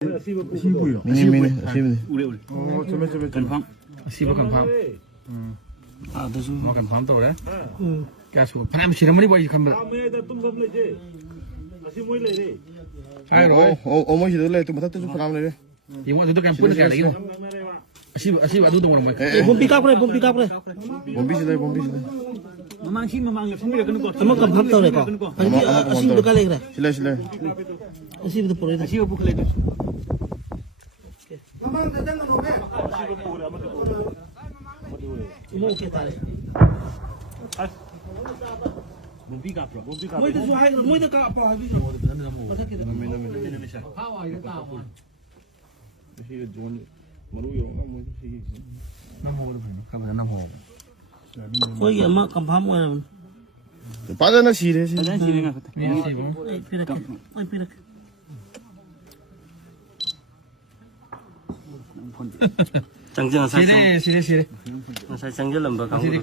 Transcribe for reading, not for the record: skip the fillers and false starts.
신부요. 신부. 우리. 저매. 간팡. 신부 간팡. 아더수. 뭐 간팡 또 그래? 가수 파남 시름머리 보이 칸. 어머니 들래 또 못했다 좀 파람เลย 이거 너도 그냥 뿌리게 알아 이거. 아시 아두도 그런 거야. 봄 pick up 그래 봄비 시대 마망 성미를 끄는 거. 아마 간팡 떠래 거 아니 아시부터 갈래 그래 실례 아시부터 뿌려 아시가 부클레. 마망 대장 거 오케이 뭐 오케이 따래 몸비가 프로. 뭐이도 좋아해 뭐이도 까 아빠 하비 거기 엄마 간팡 뭐야 빠져나 시래. 사장 시리가 그때. 피르게 장정 시래. 사실 장전 넘버 강고